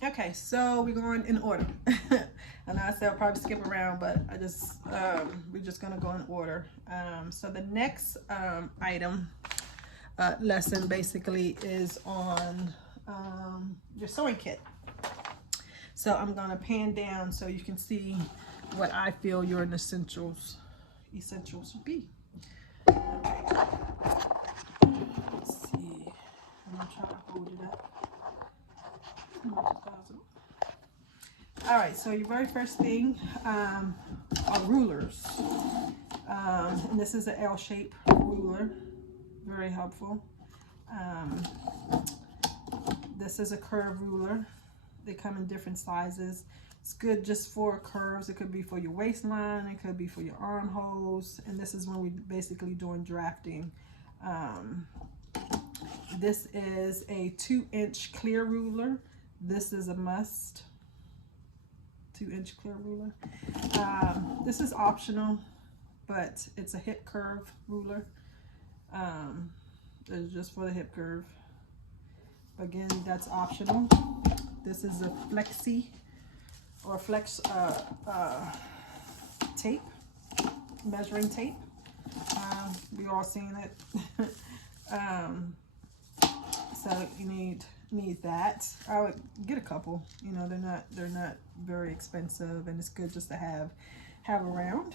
Okay, so we're going in order. And I said I'll probably skip around, but I just we're just gonna go in order. So the next item lesson basically is on your sewing kit. So I'm gonna pan down so you can see what I feel your essentials would be. Okay. Let's see. I'm gonna try to hold it up as much as possible. All right, so your very first thing are rulers. And this is an L-shaped ruler, very helpful. This is a curve ruler. They come in different sizes. It's good just for curves. It could be for your waistline. It could be for your armholes. And this is when we're basically doing drafting. This is a 2-inch clear ruler. This is a must. 2-inch clear ruler. This is optional, but it's a hip curve ruler. It's just for the hip curve. Again, that's optional. This is a flexi or flex tape, measuring tape. We all seen it. So you need that. I would get a couple. You know, they're not very expensive, and it's good just to have around.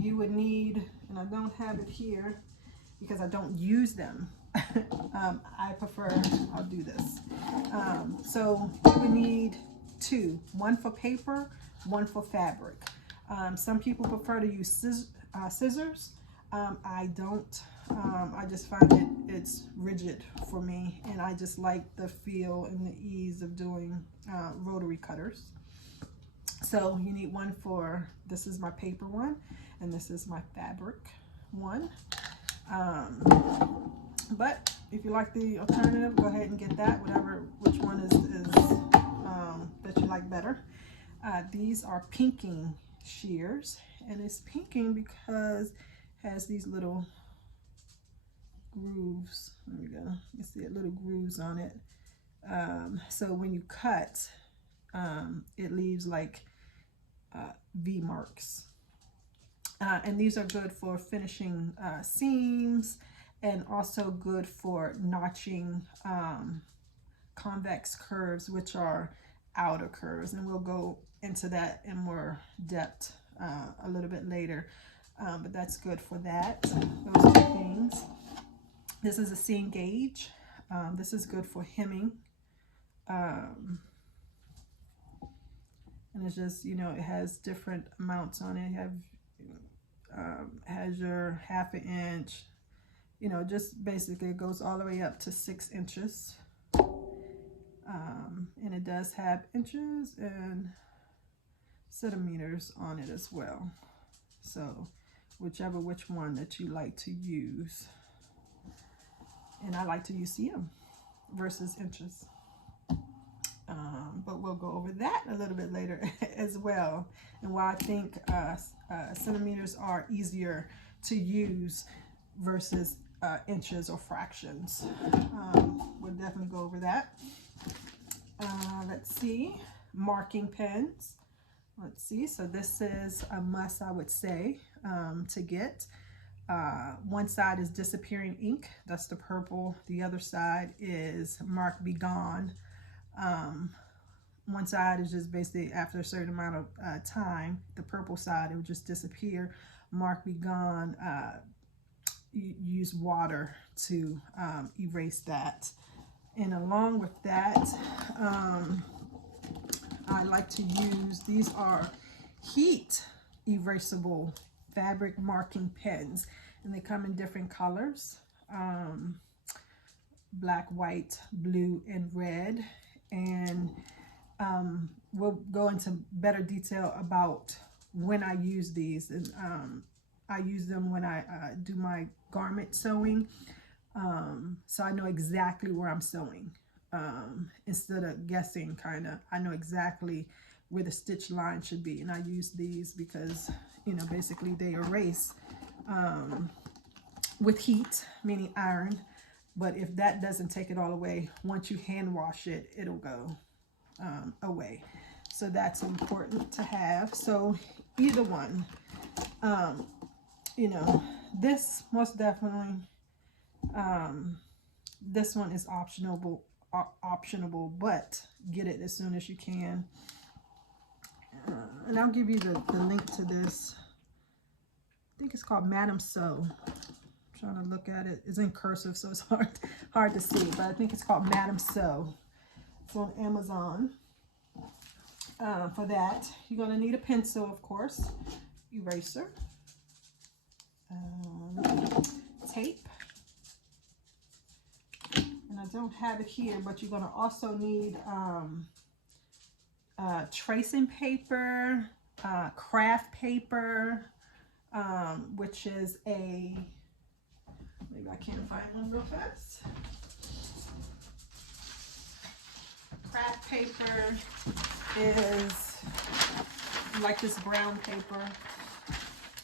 You would need, and I don't have it here because I don't use them. I prefer, I'll do this. So you would need two, one for paper, one for fabric. Some people prefer to use scissors. I don't. I just find it's rigid for me, and I just like the feel and the ease of doing rotary cutters. So you need one for, this is my paper one, and this is my fabric one. But if you like the alternative, go ahead and get that, which one is that you like better. These are pinking shears, and it's pinking because it has these little grooves. There we go. You see it, little grooves on it. So when you cut, it leaves like V marks. And these are good for finishing seams, and also good for notching convex curves, which are outer curves. And we'll go into that in more depth a little bit later. But that's good for that. Those two things. This is a seam gauge. This is good for hemming. And it's just, you know, it has different amounts on it. You have has your 1/2 inch, you know, just basically it goes all the way up to 6 inches. And it does have inches and centimeters on it as well. So which one that you like to use. And I like to use cm versus inches. But we'll go over that a little bit later as well, and why I think centimeters are easier to use versus inches or fractions. We'll definitely go over that. Let's see, marking pens. Let's see, so this is a must, I would say, to get. One side is disappearing ink, that's the purple. The other side is mark be gone. One side is just basically after a certain amount of time. The purple side, it would just disappear. Mark be gone. You use water to erase that. And along with that, I like to use, these are heat erasable fabric marking pens, and they come in different colors, black, white, blue, and red. And we'll go into better detail about when I use these. And I use them when I do my garment sewing, so I know exactly where I'm sewing. Instead of guessing, kind of, I know exactly where the stitch line should be. And I use these because, you know, basically they erase with heat, meaning iron, But if that doesn't take it all away, once you hand wash it, it'll go away. So that's important to have. So either one, you know, this most definitely, this one is optionable, but get it as soon as you can. And I'll give you the link to this. I think it's called Madame So. Trying to look at it. It's in cursive, so it's hard to see, but I think it's called Madame So. It's on Amazon. For that, you're going to need a pencil, of course, eraser, tape, and I don't have it here, but you're going to also need tracing paper, craft paper, which is a, maybe I can't find one real fast. Craft paper is like this brown paper.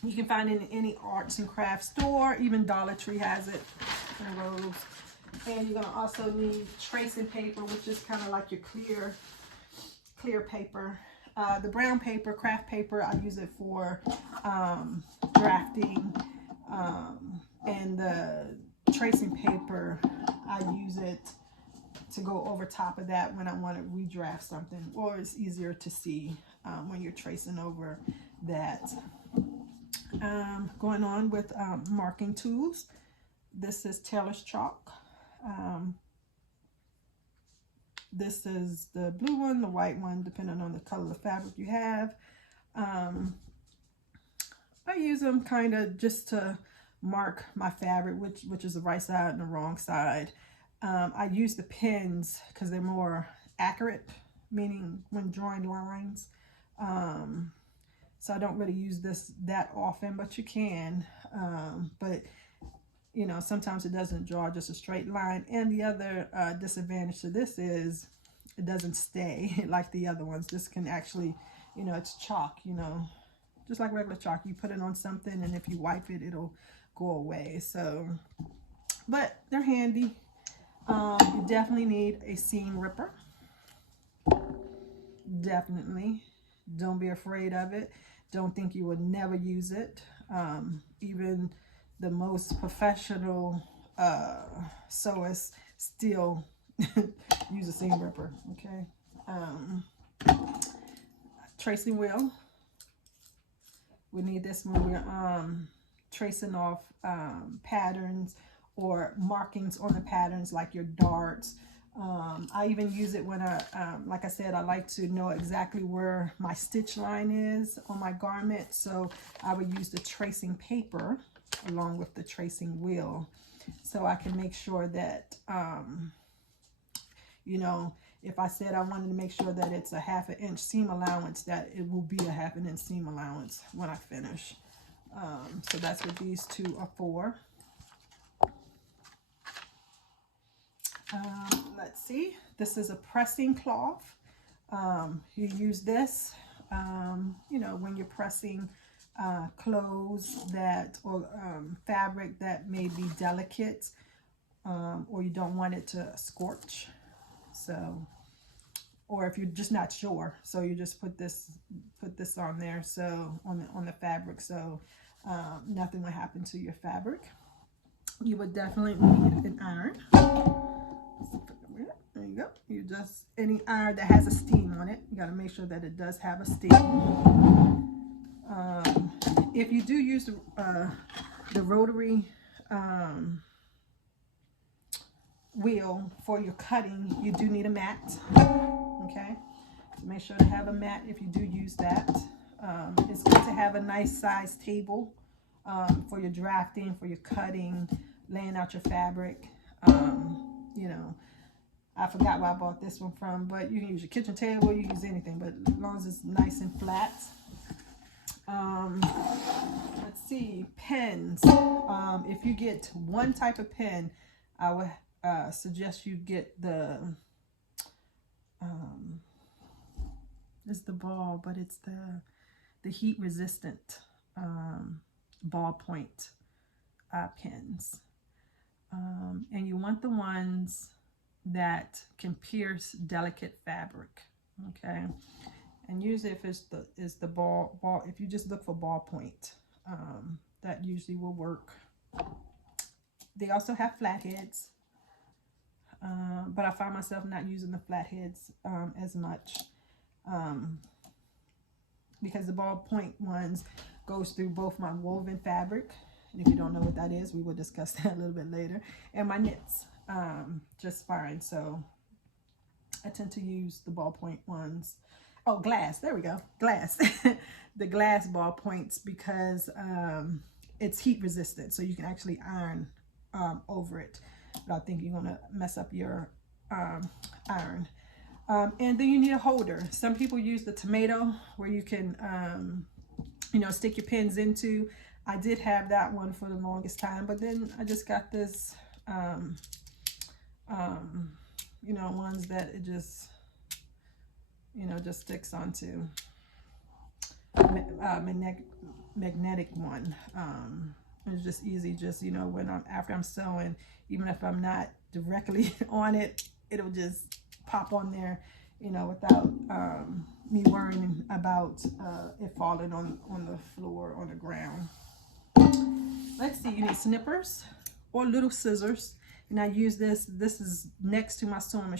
You can find it in any arts and crafts store. Even Dollar Tree has it in Rose. And you're gonna also need tracing paper, which is kind of like your clear paper. The brown paper, craft paper, I use it for drafting, and the tracing paper, I use it to go over top of that when I want to redraft something, or it's easier to see when you're tracing over that. Going on with marking tools, this is Taylor's chalk. This is the blue one, the white one, depending on the color of the fabric you have. I use them kind of just to mark my fabric, which is the right side and the wrong side. I use the pens because they're more accurate, meaning when drawing lines. So I don't really use this that often, but you can. But you know, sometimes it doesn't draw just a straight line. And the other disadvantage to this is it doesn't stay like the other ones. This can actually, you know, it's chalk, you know, just like regular chalk. You put it on something, and if you wipe it, it'll go away. So, but they're handy. You definitely need a seam ripper. Definitely. Don't be afraid of it. Don't think you would never use it. Even the most professional sewists still use a seam ripper. Okay. Tracing wheel. We need this when we're tracing off patterns or markings on the patterns, like your darts. I even use it when I, like I said, I like to know exactly where my stitch line is on my garment. So I would use the tracing paper along with the tracing wheel, so I can make sure that, you know, if I said I wanted to make sure that it's a 1/2 inch seam allowance, that it will be a 1/2 inch seam allowance when I finish. So that's what these two are for. Let's see, this is a pressing cloth. You use this, you know, when you're pressing clothes that, or fabric that may be delicate, or you don't want it to scorch. So, or if you're just not sure, so you just put this on there, so on the fabric, so nothing will happen to your fabric. You would definitely need an iron. There you go. You just, any iron that has a steam on it, you got to make sure that it does have a steam. If you do use the rotary wheel for your cutting, you do need a mat. Okay, so make sure to have a mat if you do use that. It's good to have a nice size table for your drafting, for your cutting, laying out your fabric. You know, I forgot where I bought this one from, but you can use your kitchen table, you can use anything, but as long as it's nice and flat. Let's see, pens. If you get one type of pen, I would suggest you get the, it's the ball, but it's the heat resistant ballpoint pens. And you want the ones that can pierce delicate fabric, okay? And usually if it's the ball, if you just look for ballpoint, that usually will work. They also have flatheads, but I find myself not using the flatheads as much because the ballpoint ones goes through both my woven fabric, and if you don't know what that is, we will discuss that a little bit later, and my knits just fine. So I tend to use the ballpoint ones. Oh, glass, there we go, glass. The glass ballpoints, because it's heat resistant, so you can actually iron over it. But I think you're gonna mess up your iron. And then you need a holder. Some people use the tomato, where you can you know, stick your pins into. I did have that one for the longest time, but then I just got this you know, ones that it just, you know, just sticks onto magnetic one. It's just easy, just, you know, when after I'm sewing, even if I'm not directly on it, it'll just pop on there, you know, without me worrying about it falling on the floor, on the ground. Let's see, you need snippers or little scissors. And I use this is next to my sewing machine.